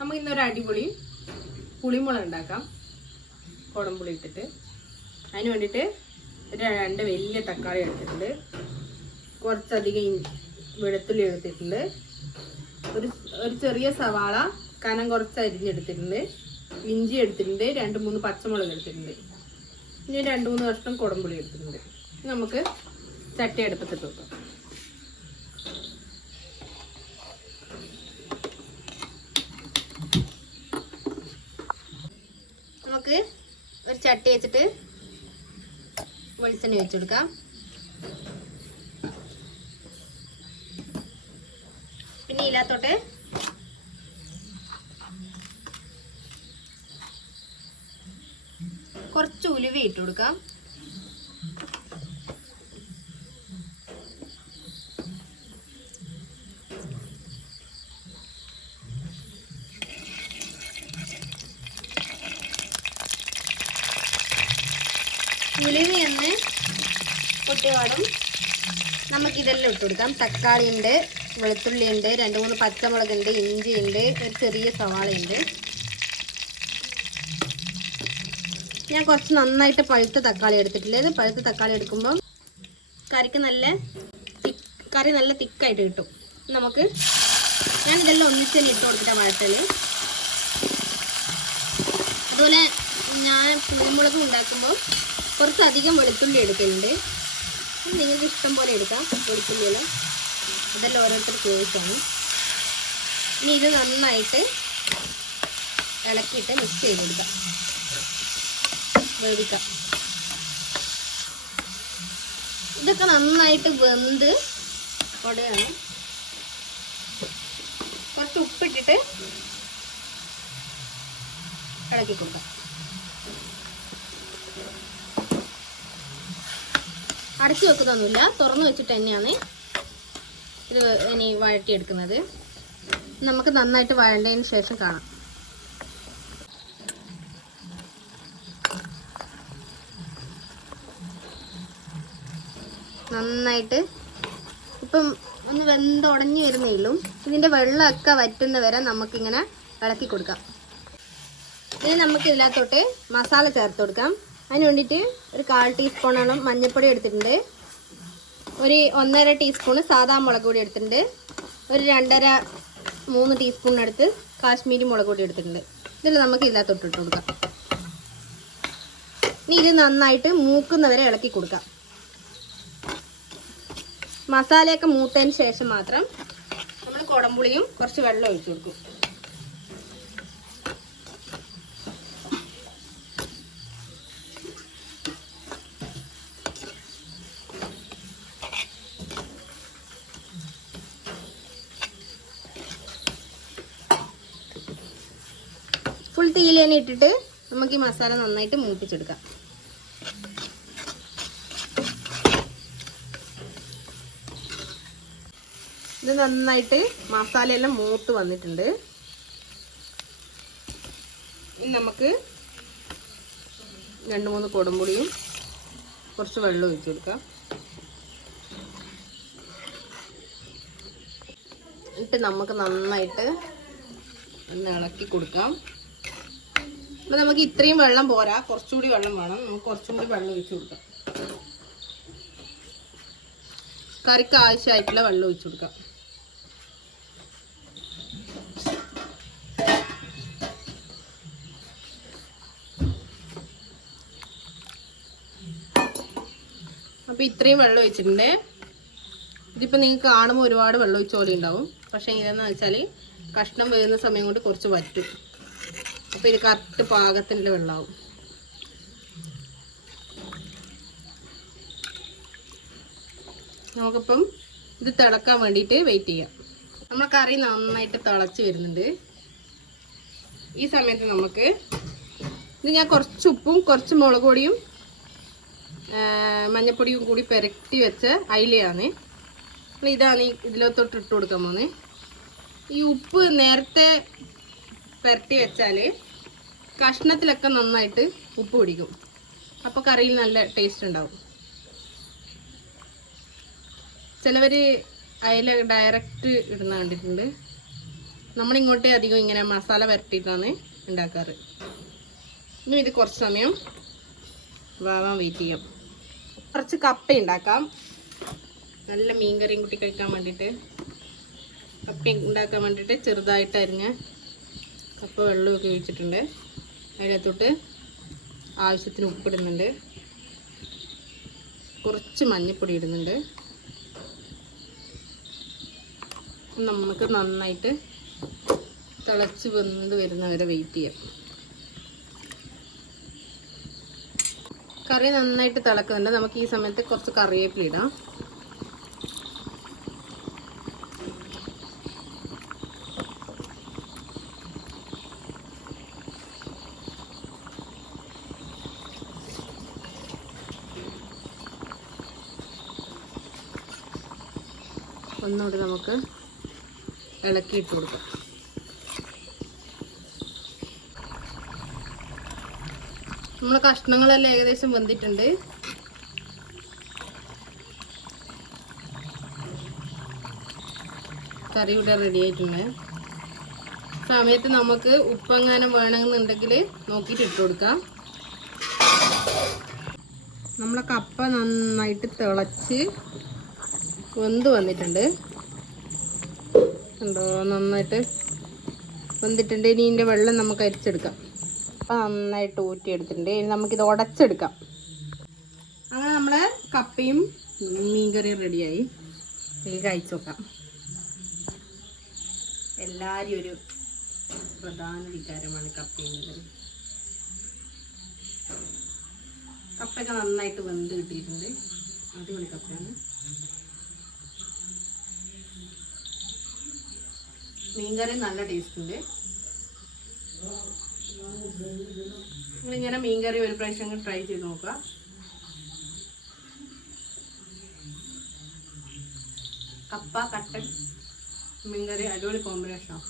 നമുക്ക് ഇന്നൊരു അടിപൊളി പുളിമുള ഉണ്ടാക്കാം. കുടംപുളി ഇട്ടിട്ട്. അതിന് വേണ്ടിയിട്ട് രണ്ട് വലിയ തക്കാളി എടുത്തിട്ടുണ്ട്. കുറച്ചധികം വെളുത്തുള്ളി എടുത്തിട്ടുണ്ട്. ഒരു ഒരു ചെറിയ സവാള കനം കുറച്ച് അരിഞ്ഞെടുത്തിട്ടുണ്ട്. ഇഞ്ചി എടുത്തിട്ടുണ്ട് രണ്ട് മൂന്ന് പച്ചമുളക് എടുത്തിട്ടുണ്ട്. ഇനി രണ്ട് മൂന്ന് വർഷം കുടംപുളി എടുത്തിട്ടുണ്ട്. നമുക്ക് ചട്ടി അടുപ്പത്തിട്ട് വെക്കാം. നമുക്ക് ഒരു ചട്ടി വെച്ചിട്ട് വെളിച്ചെണ്ണ വെച്ചെടുക്കാം പിന്നെ ഇല്ലാത്തോട്ട് കുറച്ച് ഉലുവ ഇട്ട് കൊടുക്കാം ഉലുവ ഒന്ന് പൊട്ടിവാടും നമുക്കിതെല്ലാം ഇട്ട് കൊടുക്കാം. തക്കാളി ഉണ്ട് വെളുത്തുള്ളി ഉണ്ട് രണ്ട് മൂന്ന് പച്ചമുളക് ഉണ്ട് ഇഞ്ചി ഉണ്ട് ഒരു ചെറിയ സവാള ഉണ്ട് ഞാൻ കുറച്ച് നന്നായിട്ട് പഴുത്ത തക്കാളി എടുത്തിട്ടില്ലേ. പഴുത്ത തക്കാളി എടുക്കുമ്പം കറിക്ക് നല്ല കറി നല്ല തിക്കായിട്ട് കിട്ടും. നമുക്ക് ഞാൻ ഇതെല്ലാം ഒന്നിച്ച് തന്നെ ഇട്ട് കൊടുത്തിട്ടാണ് വഴറ്റൽ. അതുപോലെ ഞാൻ കുരുമുളകും ഉണ്ടാക്കുമ്പോൾ കുറച്ചധികം വെളുത്തുള്ളി എടുക്കലുണ്ട്. നിങ്ങൾക്ക് ഇഷ്ടം പോലെ എടുക്കാം വെളുത്തുള്ളിയെല്ലാം ഇതെല്ലാം ഓരോരുത്തർ ചോദിച്ചാണ് ഇനി ഇത് നന്നായിട്ട് ഇളക്കിയിട്ട് മിക്സ് ചെയ്ത് കൊടുക്കാം. വേവിക്കാം. ഇതൊക്കെ നന്നായിട്ട് വെന്ത് കൊടയാണ് കുറച്ച് ഉപ്പിട്ടിട്ട് ഇളക്കി കൊടുക്കാം. അടച്ചു വെക്കുന്നൊന്നുമില്ല. തുറന്നു വെച്ചിട്ട് തന്നെയാണ് ഇത് ഇനി വഴറ്റിയെടുക്കുന്നത്. നമുക്ക് നന്നായിട്ട് വഴണ്ടതിന് ശേഷം കാണാം. നന്നായിട്ട് ഇപ്പം ഒന്ന് വെന്ത് ഉടഞ്ഞു വരുന്നേ ഉള്ളൂ ഇതിന്റെ വെള്ളമൊക്കെ വറ്റുന്ന വരെ നമുക്കിങ്ങനെ ഇളക്കി കൊടുക്കാം. ഇനി നമുക്ക് ഇതിനകത്തോട്ട് മസാല ചേർത്ത് കൊടുക്കാം. അതിന് വേണ്ടിയിട്ട് ഒരു കാൽ ടീസ്പൂണോളം മഞ്ഞൾപ്പൊടി എടുത്തിട്ടുണ്ട്. ഒരു ഒന്നര ടീസ്പൂണ് സാദാ മുളക് പൊടി എടുത്തിട്ടുണ്ട്. ഒരു രണ്ടര മൂന്ന് ടീസ്പൂണിനടുത്ത് കാശ്മീരി മുളക് പൊടി എടുത്തിട്ടുണ്ട്. ഇതിൽ നമുക്ക് ഇതിനകത്തോട്ട് ഇട്ട് കൊടുക്കാം. ഇനി ഇത് നന്നായിട്ട് മൂക്കുന്നവരെ ഇളക്കി കൊടുക്കാം. മസാലയൊക്കെ മൂത്തതിന് ശേഷം മാത്രം നമ്മൾ കുടംപുളിയും കുറച്ച് വെള്ളം ഒഴിച്ചു കൊടുക്കും. തീയിൽ തന്നെ ഇട്ടിട്ട് നമുക്ക് ഈ മസാല നന്നായിട്ട് മൂപ്പിച്ചെടുക്കാം. ഇത് നന്നായിട്ട് മസാലയെല്ലാം മൂത്ത് വന്നിട്ടുണ്ട്. ഇനി നമുക്ക് രണ്ട് മൂന്ന് കൊടുമ്പുളിയും കുറച്ച് വെള്ളം ഒഴിച്ചു കൊടുക്കാം. എന്നിട്ട് നമുക്ക് നന്നായിട്ട് ഒന്ന് ഇളക്കി കൊടുക്കാം. അപ്പം നമുക്ക് ഇത്രയും വെള്ളം പോരാ. കുറച്ചുകൂടി വെള്ളം വേണം. നമുക്ക് കുറച്ചും കൂടി വെള്ളം ഒഴിച്ചു കൊടുക്കാം. കറിക്ക് ആവശ്യമായിട്ടുള്ള വെള്ളം ഒഴിച്ചു കൊടുക്കാം. അപ്പോൾ ഇത്രയും വെള്ളം ഒഴിച്ചിട്ടുണ്ട്. ഇതിപ്പോൾ നിങ്ങൾക്ക് കാണുമ്പോൾ ഒരുപാട് വെള്ളം ഒഴിച്ച പോലെ ഉണ്ടാവും. പക്ഷേ ഇതെന്ന് വെച്ചാൽ കഷ്ണം വേകുന്ന സമയം കൊണ്ട് കുറച്ച് വറ്റും. അപ്പോൾ ഇത് കറക്റ്റ് പാകത്തിന്റെ വെള്ളമാവും നമുക്കിപ്പം ഇത് തിളക്കാൻ വേണ്ടിയിട്ട് വെയിറ്റ് ചെയ്യാം. നമ്മൾ കറി നന്നായിട്ട് തിളച്ച് വരുന്നുണ്ട്. ഈ സമയത്ത് നമുക്ക് ഇത് ഞാൻ കുറച്ച് ഉപ്പും കുറച്ച് മുളക് പൊടിയും മഞ്ഞപ്പൊടിയും കൂടി പെരട്ടി വെച്ച അയിലയാണ്. ഇതാണ് ഈ ഇതിലോത്തോട്ട് ഇട്ട് കൊടുക്കാൻ പോകുന്നത് ഈ ഉപ്പ് നേരത്തെ പെരട്ടി വെച്ചാൽ കഷ്ണത്തിലൊക്കെ നന്നായിട്ട് ഉപ്പ് പിടിക്കും. അപ്പോൾ കറിയിൽ നല്ല ടേസ്റ്റ് ഉണ്ടാവും. ചിലവർ അയല ഡയറക്റ്റ് ഇടുന്ന കണ്ടിട്ടുണ്ട്. നമ്മളിങ്ങോട്ടേ അധികം ഇങ്ങനെ മസാല വരട്ടിയിട്ടാണ് ഉണ്ടാക്കാറ്. ഇനി ഇത് കുറച്ച് സമയം വാവാൻ വെയിറ്റ് ചെയ്യാം. കുറച്ച് കപ്പ ഉണ്ടാക്കാം. നല്ല മീൻകറിയും കൂട്ടി കഴിക്കാൻ വേണ്ടിയിട്ട് കപ്പ ഉണ്ടാക്കാൻ വേണ്ടിയിട്ട് ചെറുതായിട്ട് അരിഞ്ഞ കപ്പ വെള്ളമൊക്കെ ഒഴിച്ചിട്ടുണ്ട്. അതിനകത്തോട്ട് ആവശ്യത്തിന് ഉപ്പിടുന്നുണ്ട്. കുറച്ച് മഞ്ഞൾപ്പൊടി ഇടുന്നുണ്ട്. നമുക്ക് നന്നായിട്ട് തിളച്ച് വെന്ത് വരുന്നവരെ വെയിറ്റ് ചെയ്യാം. കറി നന്നായിട്ട് തിളക്കുന്നുണ്ട്. നമുക്ക് ഈ സമയത്ത് കുറച്ച് കറിവേപ്പില ഇടാം. ഒന്നുകൂടി നമുക്ക് ഇളക്കിയിട്ട് കൊടുക്കാം. നമ്മളെ കഷ്ണങ്ങളെല്ലാം ഏകദേശം വെന്തിട്ടുണ്ട്. കറി ഇവിടെ റെഡി ആയിട്ടുണ്ട്. സമയത്ത് നമുക്ക് ഉപ്പെങ്ങാനും വേണമെന്നുണ്ടെങ്കിൽ നോക്കിയിട്ട് ഇട്ട് കൊടുക്കാം. നമ്മളെ കപ്പ നന്നായിട്ട് തിളച്ച് വെന്ത് വന്നിട്ടുണ്ട്. കണ്ടോ നന്നായിട്ട് വെന്തിട്ടുണ്ട്. ഇനി ഇതിന്റെ വെള്ളം നമുക്ക് അരിച്ചെടുക്കാം. അപ്പം നന്നായിട്ട് ഊറ്റിയെടുത്തിട്ടുണ്ട്. ഇനി നമുക്കിത് ഉടച്ചെടുക്കാം. അങ്ങനെ നമ്മൾ കപ്പയും മീൻകറിയും റെഡിയായി. ഇത് കഴിച്ചു നോക്കാം. എല്ലാവരും ഒരു പ്രധാന വികാരമാണ് കപ്പയും മീൻകറി കപ്പയൊക്കെ നന്നായിട്ട് വെന്ത് കിട്ടിയിട്ടുണ്ട്. അടിപൊളി കപ്പയാണ്. മീൻകറി നല്ല ടേസ്റ്റ് ഉണ്ട് നിങ്ങളിങ്ങനെ മീൻകറി ഒരു പ്രാവശ്യം ട്രൈ ചെയ്ത് നോക്കുക കപ്പ കട്ടൻ മീൻകറി അടിപൊളി കോമ്പിനേഷനാണ്.